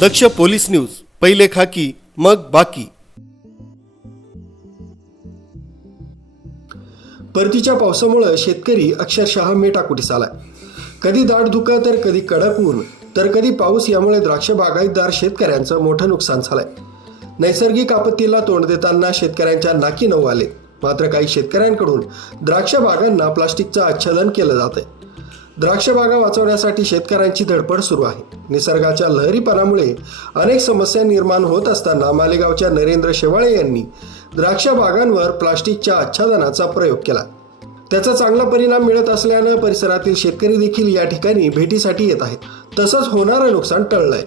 दक्ष police news पहिले खाकी मग बाकी. परतीच्या पावसामुळं शेतकरी अक्षरशः मेटाकुटीस आलाय. कधी दाट धुकं तर कधी कडक ऊन तर कधी पाऊस यामुळे द्राक्ष बागायतदार शेतकऱ्यांचं मोठं नुकसान झालंय. नैसर्गिक आपत्तीला तोंड देताना शेतकऱ्यांच्या नाकी नऊ आले. मात्र काही शेतकऱ्यांकडून द्राक्ष बागांना प्लास्टिकचं आच्छादन केलं जात आहे द्राक्ष बागा वाचवण्यासाठी शेतकऱ्यांची धडपड सुरू आहे. निसर्गाच्या लहरीपणामुळे अनेक समस्या निर्माण होत असताना मालेगावच्या नरेंद्र शेवाळे यांनी द्राक्ष बागांवर प्लास्टिकच्या आच्छादनाचा प्रयोग केला. त्याचा चांगला परिणाम मिळत असल्यानं परिसरातील शेतकरी देखील या ठिकाणी भेटीसाठी येत आहेत. तसंच होणारं नुकसान टळलंय.